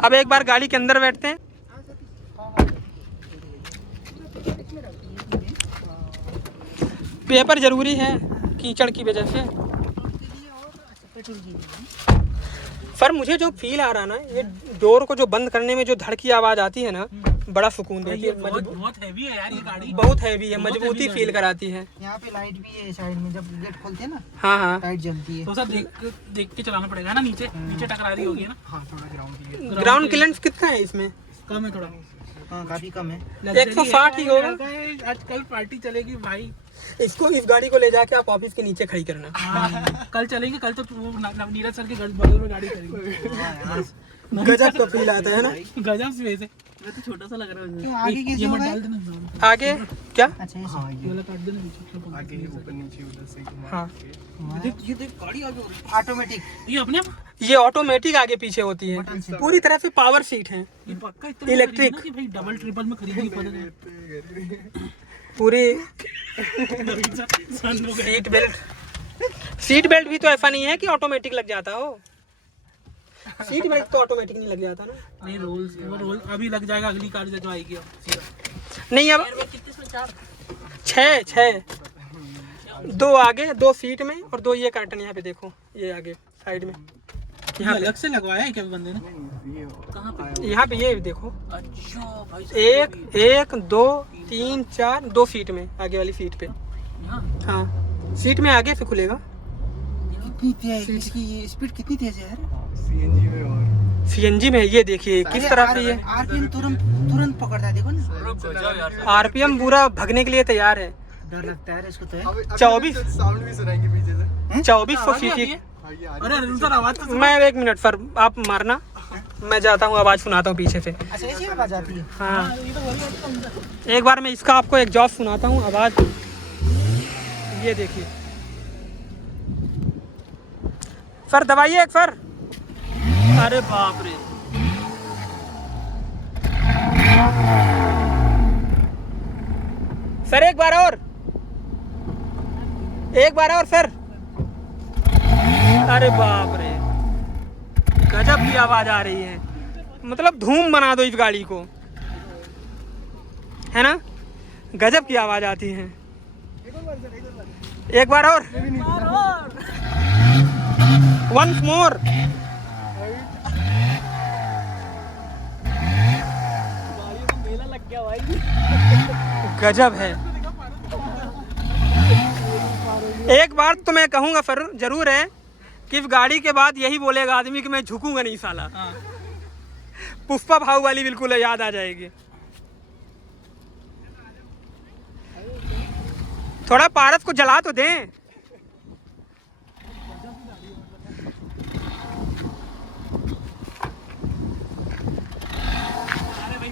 अब एक बार गाड़ी के अंदर बैठते हैं। पेपर जरूरी है कीचड़ की वजह से। सर मुझे जो फील आ रहा ना, ये डोर को जो बंद करने में जो धड़ की आवाज आती है ना, बड़ा सुकून देती है। बहुत हैवी है यार ये गाड़ी, बहुत हैवी है, मजबूती फील कराती है। यहाँ पे लाइट भी है साइड में, जब गेट खोलते हैं ना हाँ हाँ लाइट जलती है। तो सर देख के चलाना पड़ेगा ना, नीचे टकरा रही होगी ना। हाँ थोड़ा ग्राउंड ग्राउंड क्लियरेंस कितना है इसमें? कम है थोड़ा, हाँ काफी कम है। 160 ही होगा। आजकल पार्टी चलेगी भाई। इसको इस गाड़ी को ले जाके आप ऑफिस के नीचे खड़ी करना। कल चलेंगे, कल तो वो नीरज सर के बगल में गाड़ी करेंगे। गजब का फील आता है ना, गजब से। वैसे तो छोटा सा लग रहा है। क्यों आगे कैसे ये मत होगा? डाल देना, आगे क्या? अच्छा ये वाला काट देना नीचे। आगे ऊपर नीचे उधर से घुमा हाँ के। ये देख गाड़ी आगे हो रही है ऑटोमेटिक। ये अपने आप ये ऑटोमेटिक आगे पीछे होती है, बटन से। पूरी तरह से पावर सीट है, ये पक्का इतना इलेक्ट्रिक। खरीदना कि भाई डबल ट्रिपल में खरीदनी पड़ेगी। पूरी सनरूफ है। सीट बेल्ट भी तो ऐसा नहीं है कि ऑटोमेटिक लग जाता हो। सीट बेल्ट तो ऑटोमेटिक नहीं लग जाता ना। नहीं रोल अभी लग जाएगा, अगली कार जो आएगी अब सीधा। नहीं अब छः 2 आगे 2 सीट में और 2 ये कर्टन यहाँ पे देखो, ये आगे साइड में यहाँ अलग से लगवाया है क्या बंदे ने? कहाँ पे? यहाँ पे ये देखो। अच्छा भाई 1 2 3 4 2 सीट में, आगे वाली सीट पे। हाँ सीट में आगे से खुलेगा। कितनी तेज इसकी स्पीड कितनी तेज है यार? सीएनजी में और सीएनजी में ये देखिए किस तरह से ये आरपीएम तुरंत पकड़ता है, देखो ना। आरपीएम पूरा भगने के लिए तैयार है। डर लगता है इसको तो है। 24 साउंड भी सुनाएंगे पीछे से। 2400 सीसी। हाँ, ये आ रही अरे अरुण सर आवाज तो मैं 1 मिनट सर आप मारना, मैं जाता हूँ आवाज सुनाता हूँ पीछे से। अच्छा ऐसी आवाज आती है? हाँ एक बार मैं इसका आपको एग्जॉस्ट सुनाता हूँ आवाज, ये देखिए। सर दबाइए एक सर। अरे बाप रे, सर एक बार और सर। अरे बाप रे, गजब की आवाज आ रही है, मतलब धूम बना दो इस गाड़ी को, है ना? गजब की आवाज आती है। एक बार और, वंस मोर। गजब है। एक बार तो मैं कहूंगा सर जरूर है कि इस गाड़ी के बाद यही बोलेगा आदमी कि मैं झुकूंगा नहीं साला। पुष्पा भाव वाली बिल्कुल याद आ जाएगी। थोड़ा पारस को जला तो दें।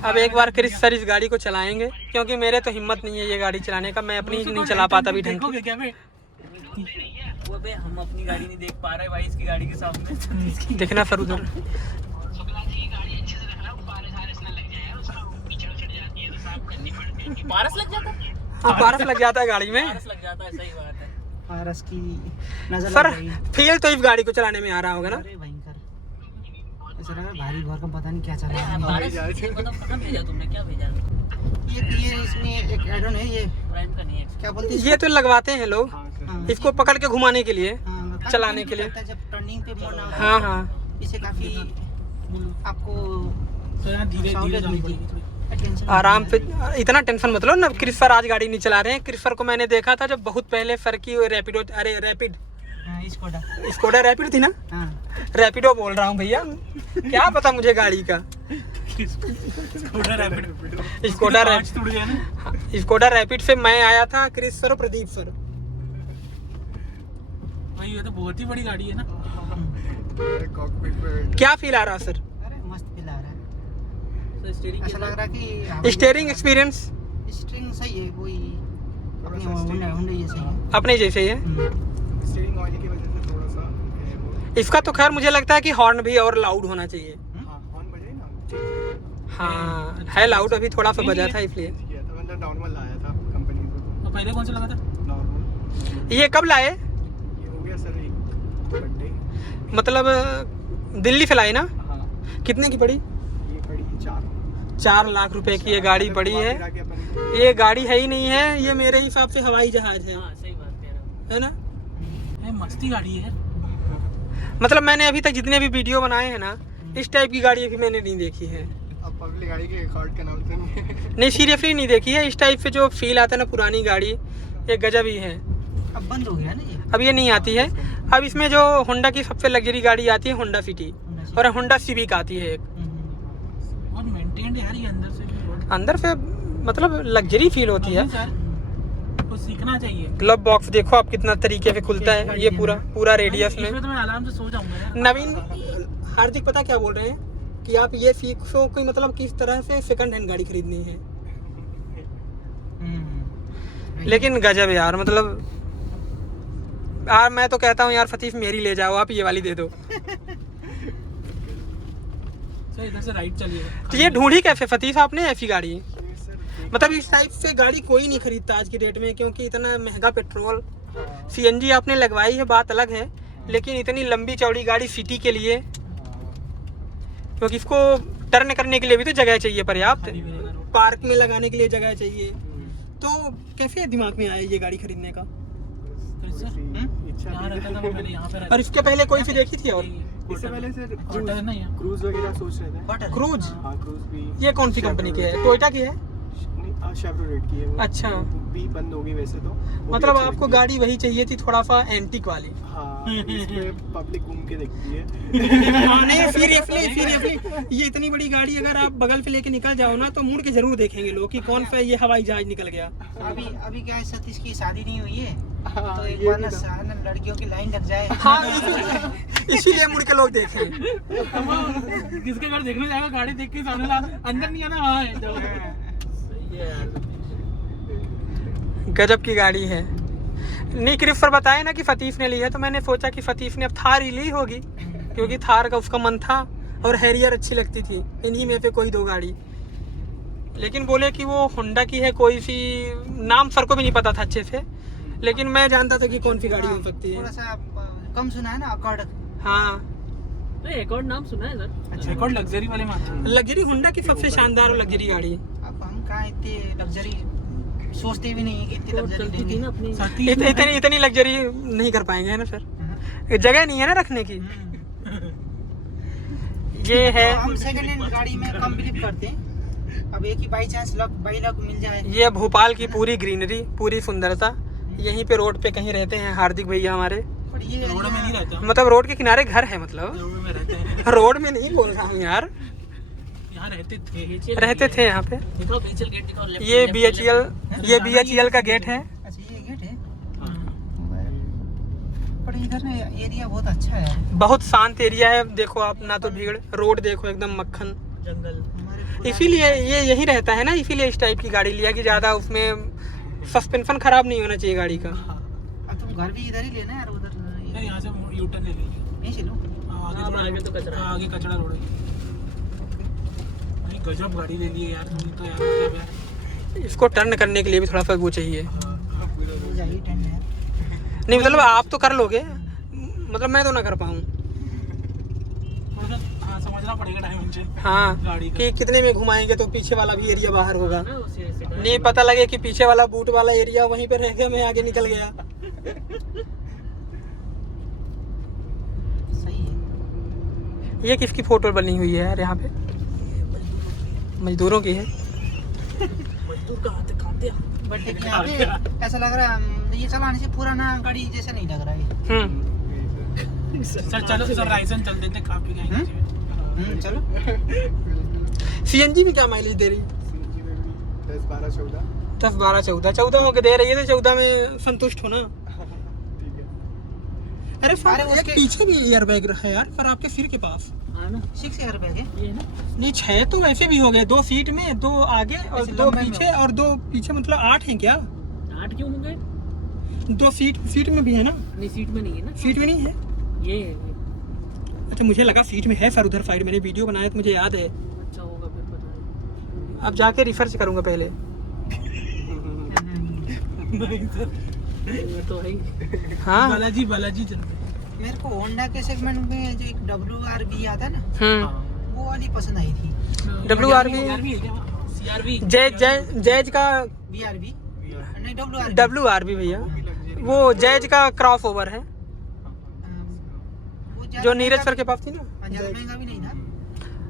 अब एक बार क्रिस सर इस गाड़ी को चलाएंगे, क्योंकि मेरे तो हिम्मत नहीं है ये गाड़ी चलाने का, मैं अपनी नहीं चला पाता अभी ढंग से। क्या बे? वो बे हम अपनी गाड़ी नहीं देख पा रहे भाई, इसकी गाड़ी के सामने देखना सर उधर। पारस लग जाता है। हाँ पारस लग जाता है गाड़ी में। पारस लग जाता है, सही बात है। पारस की नजर सर लग गई। फील तो इस गाड़ी को चलाने में आ रहा होगा ना? अरे भयंकर, ऐसा लग रहा है भारी भरकम, पता नहीं क्या चल रहा है। पारस मतलब कहाँ भेजा तुमने, क्या भेजा? ये इसमें एक एड ऑन है, ये प्राइम का नहीं है। क्या बोलते हैं ये तो लगवाते हैं लोग हाँ, इसको पकड़ के घुमाने के लिए, हाँ, चलाने के लिए। लगता है जब टर्निंग पे मोड़ ना हाँ हाँ इसे काफी आपको तो यहाँ धीरे धीरे जानी मिलती पड़ेगी। टेंशन आराम पे। इतना टेंशन मत लो ना, क्रिस सर आज गाड़ी नहीं चला रहे हैं। क्रिस सर को मैंने देखा था जब बहुत पहले सर की रैपिडो, अरे रैपिड, स्कोडा। स्कोडा रैपिड थी ना, हाँ रैपिडो बोल रहा हूँ भैया, क्या पता मुझे गाड़ी का। स्कूटर रैपिड, स्कोडा कांच टूट गया ना। रैपिड, स्कोडा रैपिड से मैं आया था, क्रिस सर और प्रदीप सर। भाई ये तो बहुत ही बड़ी गाड़ी है ना। कॉकपिट पे क्या फील आ रहा सर? अरे मस्त फील आ रहा है, तो स्टीयरिंग ऐसा लग रहा है कि स्टीयरिंग एक्सपीरियंस स्टीयरिंग सही है, कोई अपनी सा होंडा होंडा ये सही है। अपने जैसे ही है। स्टीयरिंग ऑयल की वजह से थोड़ा सा है वो। इसका तो खैर मुझे लगता है कि हॉर्न भी और लाउड होना चाहिए। हाँ हॉर्न बजे ना, हाँ है लाउड, अभी थोड़ा सा बजा था इसलिए। किया था मतलब नॉर्मल लाया था कंपनी को, तो पहले कौन सा लगा था? नॉर्मल। ये कब लाए? ये हो गया सर एक बर्थडे। मतलब दिल्ली से लाए ना? हाँ कितने की पड़ी? पड़ी 4 लाख रुपए की ये गाड़ी पड़ी है। के अपन ये गाड़ी है ही नहीं है, ये मेरे हिसाब से हवाई जहाज है, हाँ सही बात कह रहे हो। है ना? ये मस्ती गाड़ी है। मतलब मैंने अभी तक जितने भी वीडियो बनाए हैं ना, इस टाइप की गाड़ी अभी मैंने नहीं देखी है। अब पब्लिक गाड़ी के रिकॉर्ड का नाम तो नहीं है। नहीं, सीरियसली नहीं देखी है। इस टाइप से जो फील आता है ना पुरानी गाड़ी, ये गजब ही है। अब बंद हो गया ना ये। अब ये नहीं आती है। अब इसमें जो होंडा की सबसे लग्जरी गाड़ी आती है, होंडा सिटी और होंडा सिविक आती है एक। और मेंटेन्ड यार ये अंदर से भी। अंदर से मतलब लग्जरी फील होती है। कुछ सीखना चाहिए। ग्लब बॉक्स देखो आप कितना तरीके से खुलता है, ये पूरा रेडियस में। इसमें तो मैं आराम से सो जाऊंगा यार। नवीन हार्दिक पता क्या बोल रहे हैं कि आप ये सीखो कि मतलब किस तरह से सेकंड हैंड गाड़ी खरीदनी है। लेकिन गजब यार, मतलब यार मैं तो कहता हूँ यार फतीफ मेरी ले जाओ, आप ये वाली दे दो। सर इधर से राइट चलिए। तो ये ढूंढी कैसे फतीफ आपने ऐसी गाड़ी? मतलब इस टाइप से गाड़ी कोई नहीं खरीदता आज की डेट में, क्योंकि इतना महंगा पेट्रोल। सीएनजी आपने लगवाई है, बात अलग है, लेकिन इतनी लंबी चौड़ी गाड़ी सिटी के लिए, क्योंकि इसको टर्न करने के लिए भी तो जगह चाहिए पर्याप्त, पार्क में लगाने के लिए जगह चाहिए। तो कैसे दिमाग में आया ये गाड़ी खरीदने का? यहाँ रहता था मैंने, यहाँ पे रहता और इसके पहले कोई सी देखी थी? और इससे पहले सर होटल है ना यहाँ। क्रूज वगैरह सोच रहे थे। क्रूज, हाँ क्रूज भी। ये कौन सी कंपनी की है? टोयोटा की है? शेवरोलेट की है वो। अच्छा, भी बंद हो गई वैसे तो। वो भी मतलब अच्छी आपको लगती है। गाड़ी वही चाहिए थी, थोड़ा सा एंटीक वाली। हाँ, इसमें पब्लिक घूम के देखती है। नहीं सीरियसली ये इतनी बड़ी गाड़ी अगर आप बगल पे लेके निकल जाओ ना, तो मुड़ के जरूर देखेंगे लोग कि कौन सा ये हवाई जहाज निकल गया। अभी क्या है, सतीश की शादी नहीं हुई है, हाँ, तो एक ये बार भी ना था। ना लड़कियों की लाइन लग जाए। हाँ, इसीलिए मुड़ के लोग देखें। किसके घर देखने जाएगा, गाड़ी देख के सामने ला, अंदर नहीं आना, वहाँ है जाओ। सही है यार। गजब की गाड़ी है। नहीं क्रिफ पर बताया ना कि फतीफ ने ली है, तो मैंने सोचा कि फतीफ ने अब थार ही ली होगी, क्योंकि थार का उसका मन था और हैरियर अच्छी लगती थी, इन्हीं में से कोई 2 गाड़ी। लेकिन बोले कि वो होंडा की है, कोई सी नाम सर को भी नहीं पता था अच्छे से, लेकिन मैं जानता था कि कौन सी गाड़ी हो सकती है। थोड़ा सा कम सुना है ना अकॉर्ड। हाँ, तो एक और नाम सुना है सर। अच्छा, एक और लग्जरी वाले मात्र। लग्जरी होंडा की सबसे शानदार और लग्जरी गाड़ी है। अब हम कहाँ इतने लग्जरी सोचते भी नहीं है कि इतनी लग्जरी चलती थी ना लेंगे। अपनी। इतनी लग्जरी नहीं कर पाएंगे, है ना सर? जगह नहीं है ना रखने की। ये है, तो हम सेकंड हैंड गाड़ी में कम बिलीव करते हैं। अब एक ही बाई चांस बाई लक मिल जाए। ये भोपाल की पूरी ग्रीनरी, पूरी सुंदरता यहीं पे रोड पे कहीं रहते हैं हार्दिक भैया हमारे। पर ये रोड में नहीं रहता, मतलब रोड के किनारे घर है, मतलब रोड में रहते हैं। रोड में नहीं बोल रहा हूँ यार, यहाँ रहते थे यहाँ पे। दिखाओ BHEL गेट दिखाओ। ये BHEL का गेट है। अच्छा ये गेट है। पर इधर ना एरिया बहुत अच्छा है। बहुत शांत एरिया है, देखो आप ना तो भीड़, रोड देखो एकदम मक्खन। जंगल। इसीलिए ये यहीं रहता है ना, इसीलिए इस टाइप की गाड़ी लिया कि ज़्यादा उसमें सस्पेंशन खराब नहीं होना चाहिए गाड़ी का। अब तुम घर भी इधर ही लेना यार, उधर यहाँ से यूटर्न ले लीजिए। नहीं चलो। आगे तो कचरा, आगे कचरा रोड है। गजब गाड़ी ले ली है यार तुम तो यार, मतलब यार। इसको टर्न करने के लिए भी थोड़ा सा वो चाहिए। जाइए टेंट है। नहीं मतलब आप तो कर लोगे, मतलब मैं तो ना कर पाऊँ। हाँ, समझना पड़ेगा डायमेंशन। हाँ, गाड़ी का। कि कितने में घुमाएंगे तो पीछे वाला भी एरिया बाहर होगा, नहीं पता लगे कि पीछे वाला बूट वाला एरिया वहीं पे रह गया, मैं आगे निकल गया। सही है। ये किसकी फोटो बनी हुई है यार यहाँ पे? मजदूरों की है। मजदूर का हाथ कांटे। बर्थडे के यहाँ पे ऐसा लग रहा है ये चलाने से पुराना गाड़ी जैसा नहीं लग रहा है। सर चलो सर, राइजन चल देते, खा पी के आएंगे। चलो। सीएनजी में क्या माइलेज दे रही? सीएनजी में भी 10, 12, 14। 10, 12, 14 होके दे रही है, तो 14 में संतुष्ट हो ना। ठीक है। अरे अरे एक उसके- पीछे भी एयर बैग है यार, पर आपके सिर के पास। हाँ ना, 6 एयर बैग है। ये ना। नहीं 6 तो वैसे भी हो गए, 2 सीट में, 2 आगे और ऐसे 2 लंबे में पीछे और 2 पीछे, मतलब 8 हैं क्या? 8 क्यों हो गए? 2 सीट में भी है ना? नहीं सीट में नहीं है ना, सीट में नहीं है? ये है। अच्छा मुझे लगा सीट में है सर, उधर साइड मैंने वीडियो बनाया तो मुझे याद है। अच्छा होगा फिर, पता अब जाके रिसर्च करूंगा पहले। नहीं सर, ये तो है ही। हाँ। बालाजी चल। मेरे को होंडा के सेगमेंट में जो एक WRV आता है ना, वो वाली पसंद आई थी। WRV CRV जैज का BRB नहीं WRB। WRV भैया, वो जैज का क्रॉस ओवर है वो जो नीरज सर के पास थी ना, ज़्यादा महंगा भी नहीं था।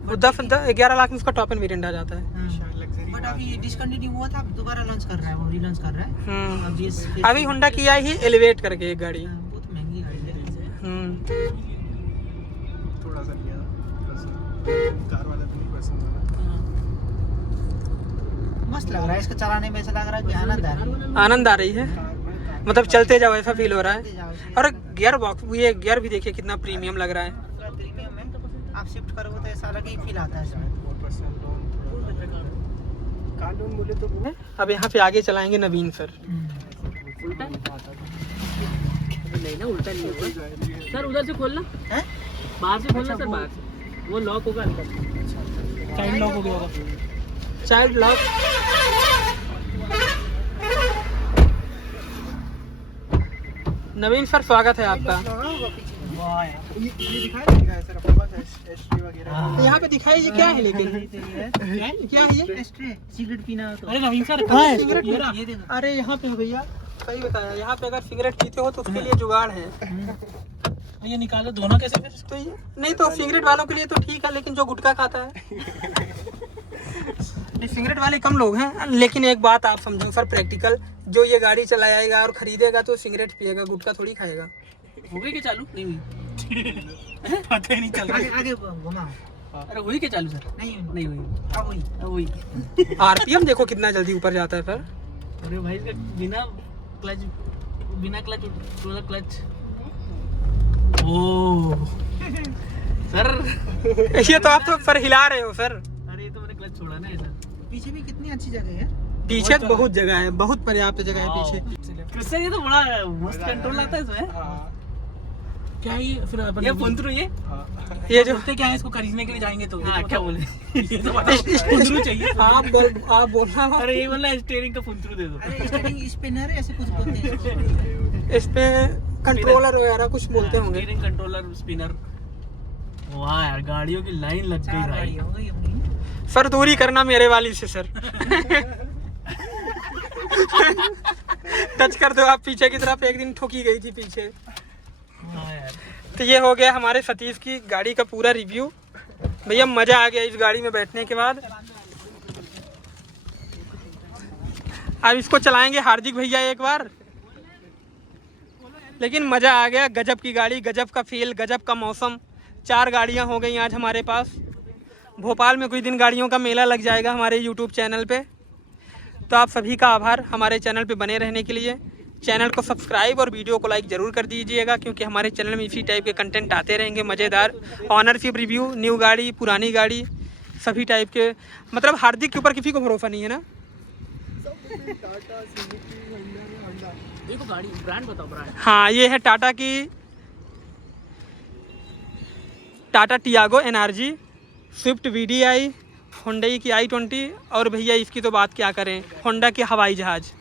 वो 11 लाख में उसका टॉप एंड वेरिएंट आ जाता है। बट अभी डिसकंटिन्यू हुआ था, अब दोबारा लॉन्च कर रहा है, वो रीलॉन्च कर रहा है। अब ये अभी होंडा की आई ही एलिवेट करके एक गाड़ी। बहुत महंगी गाड़ी है। थोड़ा सा लिया बस, कार वाला तो नहीं पसंद वाला। मस्त लग रहा है इसको चलाने में, ऐसा लग रहा है कि आनंद आ रही है। आनंद आ रही है, मतलब चलते जाओ ऐसा फील हो रहा चलते है। जाओ ऐसे। और गियर बॉक्स, ये गियर भी देखिए कितना प्रीमियम लग रहा है। पूरा प्रीमियम है, आप शिफ्ट करोगे तो ऐसा अलग ही फील आता है इसमें। 4% लोन, कार लोन बोले तो वो अब यहाँ पे आगे चलाएंगे नवीन सर। उल्टा नहीं ना, उल्टा नहीं होगा सर, उधर से खोलना, हैं? बाहर से खोलना सर, बाहर से वो लॉक होगा अंदर, चाइल्ड लॉक हो गया होगा। Child lock. नवीन सर स्वागत है आपका। वाह यार। ये दिखाया है सर अपने पास एस3 वगैरह। तो यहाँ पे दिखाई ये क्या है, लेकिन क्या है ये? एस्ट्रे सिगरेट पीना हो तो अरे नवीन सर कहाँ है? सिगरेट ये रहा। ये देखो। अरे यहाँ पे है भैया, सही बताया। यहाँ पे अगर सिगरेट पीते हो तो उसके लिए जुगाड़ है। ये निकालो, धोना कैसे फिर? तो ये नहीं तो सिगरेट वालों के लिए तो ठीक है, लेकिन जो गुटखा खाता है नहीं, सिगरेट वाले कम लोग हैं। लेकिन एक बात आप समझो सर, प्रैक्टिकल, जो ये गाड़ी चलाएगा और खरीदेगा तो सिगरेट पिएगा, गुटखा थोड़ी खाएगा। हो गई क्या चालू? नहीं हुई पता ही नहीं चल आगे रहा। आगे घुमाओ। अरे हुई क्या चालू सर? नहीं नहीं हुई, अब हुई। अब हुई। आरपीएम देखो कितना जल्दी ऊपर जाता है सर। अरे भाई इसका बिना क्लच थोड़ा क्लच। ओ सर ये तो आप तो सर हिला रहे हो सर। अरे ये तो मैंने क्लच छोड़ा ना ऐसा। पीछे भी कितनी अच्छी जगह है। पीछे तो बहुत जगह है, बहुत पर्याप्त जगह है पीछे। क्रिस्टल ये तो बड़ा मस्त कंट्रोल आता है इसमें। हाँ क्या है ये फिर अपन ये पुंतरू ये ये जो बोलते क्या है, इसको खरीदने के लिए जाएंगे तो क्या बोले ये तो बताओ, पुंतरू चाहिए। आप बोलना। अरे ये बोलना स्टीयरिंग का पुंतरू दे दो। अरे स्टीयरिंग स्पिनर ऐसे कुछ बोलते हैं इसको। इस पे कंट्रोलर वगैरह कुछ बोलते होंगे। Steering controller spinner. वाह यार, गाड़ियों की लाइन लग गई 4 भाई। गाड़ी हो गई अपनी। सर दूरी करना मेरे वाली से सर। टच कर दो आप पीछे की तरफ, एक दिन ठोकी गई थी पीछे। हाँ यार, तो ये हो गया हमारे सतीश की गाड़ी का पूरा रिव्यू। भैया मज़ा आ गया इस गाड़ी में बैठने के बाद। अब इसको चलाएंगे हार्दिक भैया एक बार, लेकिन मज़ा आ गया। गजब की गाड़ी, गजब का फील, गजब का मौसम। 4 गाड़ियां हो गई आज हमारे पास। भोपाल में कुछ दिन गाड़ियों का मेला लग जाएगा हमारे यूट्यूब चैनल पे। तो आप सभी का आभार हमारे चैनल पे बने रहने के लिए। चैनल को सब्सक्राइब और वीडियो को लाइक ज़रूर कर दीजिएगा, क्योंकि हमारे चैनल में इसी टाइप के कंटेंट आते रहेंगे मज़ेदार। ऑनरशिप रिव्यू, न्यू गाड़ी, पुरानी गाड़ी, सभी टाइप के। मतलब हार्दिक के ऊपर किसी को भरोसा नहीं है ना। देखो गाड़ी ब्रांड बताओ, ब्रांड। हाँ, ये है टाटा की Tata Tiago NRG, Swift VDI, Honda की i20, और भैया इसकी तो बात क्या करें, होंडा के हवाई जहाज़।